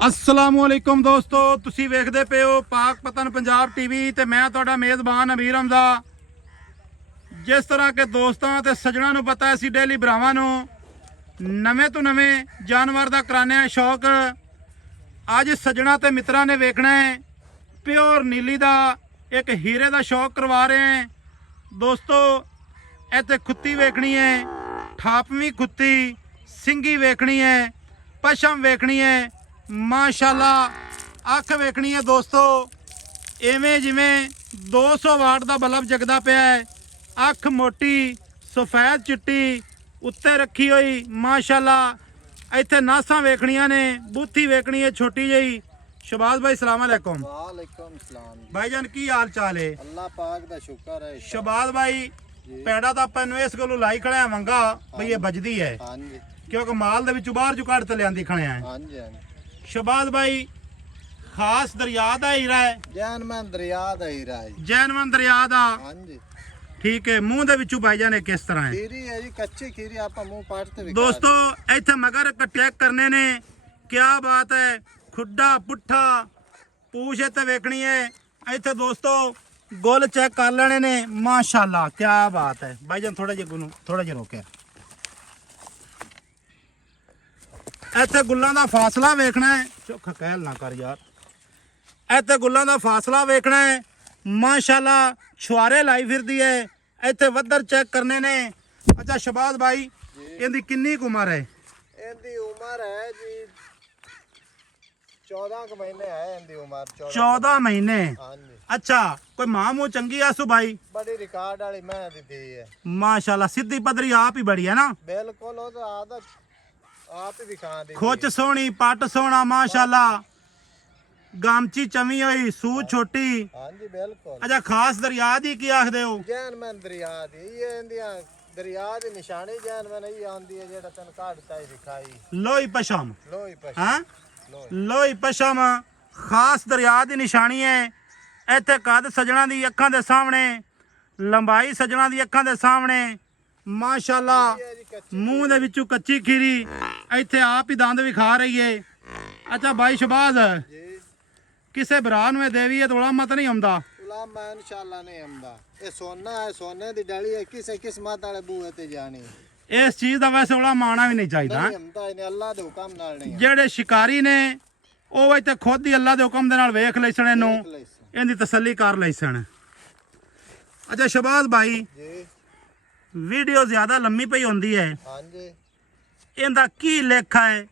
अस्सलामुअलैकुम दोस्तों, तुसी वेखदे पे हो पाक पतन पंजाब टीवी ते मैं तुहाडा मेज़बान अमीर हमदा। जिस तरह के दोस्तों ते सज्जणों नूं पता है असीं डेली भरावां नूं नवें तो नवें जानवर दा कराने आ शौक। अज सज्जणा ते मित्रां ने वेखना है प्योर नीली दा एक हीरे दा शौक करवा रहे हैं दोस्तों। इत्थे खुत्ती वेखनी है, ठापवीं खुत्ती, सिंगी वेखनी है, पशम वेखनी है, माशाल्लाह अख वेखनी है दोस्तों। इवें जिमें 200 वाट का बल्ब जगदा पिया है। अख मोटी सफेद चिट्टी उत्ते रखी हुई माशाल्लाह। इत्थे नासां वेखनियां ने, बूथी वेखनी है छोटी जी। शहबाज भाई सलाम अलैकुम। वालेकुम सलाम भाईजान की हाल चाल है? अल्लाह पाक दा शुक्र है। शहबाज भाई पैड़ा तो अपन इस गलों लाई खड़े मंगा भी ये बजदी है हाँ जी क्योंकि माल दे विचों बाहर जो कढ़ ते लियांदी खड़े हैं। हाँ जी हाँ जी। शहबाज भाई खास दरिया दा हीरा है, जैनमन दरिया दा हीरा है। जैनवन दरिया दा। हाँ जी ठीक है। मुंह दे विचों भाईजान ये किस तरह है खीरी है जी, कच्ची खीरी आपा मुंह पाटते भी दोस्तों? इत्थे मगर अटैक करने ने, क्या बात है। खुड्डा पुट्ठा पूछ इत्थे वेखनी है। इत्थे दोस्तों गुल चेक कर लेने ने माशाल्लाह, क्या बात है। भाईजान थोड़ा जिहा रोके। इत्थे गुल्लां दा फासला वेखना है, चोखा कहल ना कर यार। इत्थे गुल्लां दा फासला वेखना है माशाल्लाह। छुआरे लाई फिरदी है। इत्थे वद्दर चेक करने ने। अच्छा शहबाज भाई इहदी किन्नी कुछ उम्र है? इनदी उम्र है जी 14 के महीने है। इनदी उम्र 14 महीने। हाँ जी। अच्छा कोई मां मुँह चंगी आसू भाई? बड़ी रिकॉर्ड वाली मैं दी है माशाल्लाह। सीधी पदरी आप ही बड़ी है ना? बिल्कुल। वो तो आदत आप ही दिखा दी। खोच सोहनी, पट सोहना माशाल्लाह। गामची चमी हुई, सूह छोटी। हाँ जी बिल्कुल। अच्छा खास दरिया दी की आखदे हो? जैनमन दरिया दी ये इंदियां दरिया दी निशानी जैनमन ही आंदी है जेड़ा तन काटता ही दिखाई। लोई पशम। लोही पश हाँ लोही लोई पशम खास दरिया दी निशानी है। इत्थे कद सजना दी अखां दे सामने, लंबाई सजना दी अखां दे सामने माशाल्लाह। मुंह दे विचों कच्ची खीरी। इत्थे आप ही दंद भी खा रही है। अच्छा भाई शहबाज जी किसे भरा नूं देवी है थोड़ा मत नहीं आंदा? उलामा इंशाल्लाह नहीं आंदा। ये सोना है, सोने दी डाली है, किसे किस्मत वाले बूहे ते जानी। इस चीज़ का वैसे बड़ा माना भी नहीं चाहिए। नहीं आंदा इन्हें अल्लाह दे हुक्म नाल नहीं। जेड़े शिकारी ने वो इत्थे खुद ही अल्लाह दे हुक्म दे नाल वेख लैसन, इनू इहदी तसल्ली कर लैसन। अच्छा शहबाज भाई जी वीडियो ज्यादा लम्मी पई होंदी है, हाँ जी। इहदा की लेखा है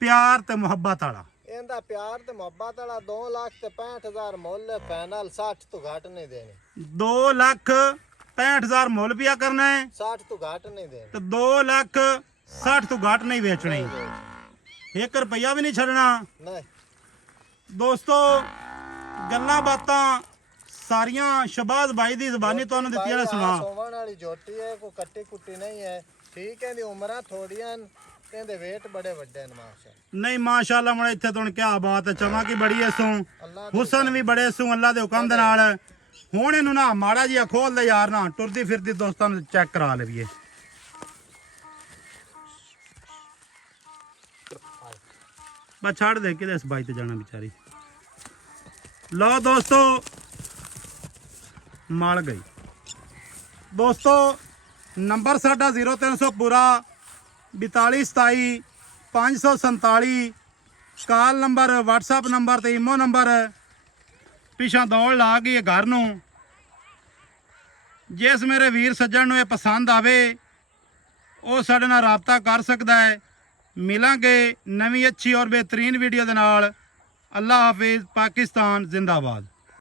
प्यार ते मुहब्बत वाला? इनदा प्यार ते मोहब्बत वाला 2,65,000 मुੱਲ है। फाइनल 60 तो घट नहीं देने। 2,65,000 मुल पिया करना है 60 तो घट नहीं देने। तो 2,60,000 तो घट नहीं बेचनी। 1 रुपया भी नहीं छड़ना नहीं दोस्तों। गल्लां बातां सारियां शहबाज भाई दी ज़बानी तुहानूं दित्तियां ने सुना। सोवन वाली जोटी है, कोई कट्टी कुट्टी नहीं है। ठीक है दी उम्र थोड़ियां कहंदे वेट बड़े वड्डे न माशाल्लाह। नहीं माशाल्लाह मुड़े इत्थे तो क्या बात है। चमा की बड़ी है सू, हुसन भी बड़े सू अल्लाह दे हुक्म दे नाल। हुण इहनूं ना माड़ा जिहा खोल दे यार, ना टुरदी फिरदी दोस्तां नूं चेक करा लईए। बस छड़ दे किदे इस बाई ते जाना बेचारी। लो दोस्तों मल गई दोस्तों। नंबर साडा 0300 पूरा 4227 547 कॉल नंबर, व्हाट्सएप नंबर ते ईमो नंबर। पिछा दौड़ ला गई है घर नूं। जिस मेरे वीर सज्जन नूं ये पसंद आवे वो साडे नाल राबता कर सकदा है। मिलांगे नवीं अच्छी और बेहतरीन वीडियो दे नाल। अल्लाह हाफिज़। पाकिस्तान जिंदाबाद।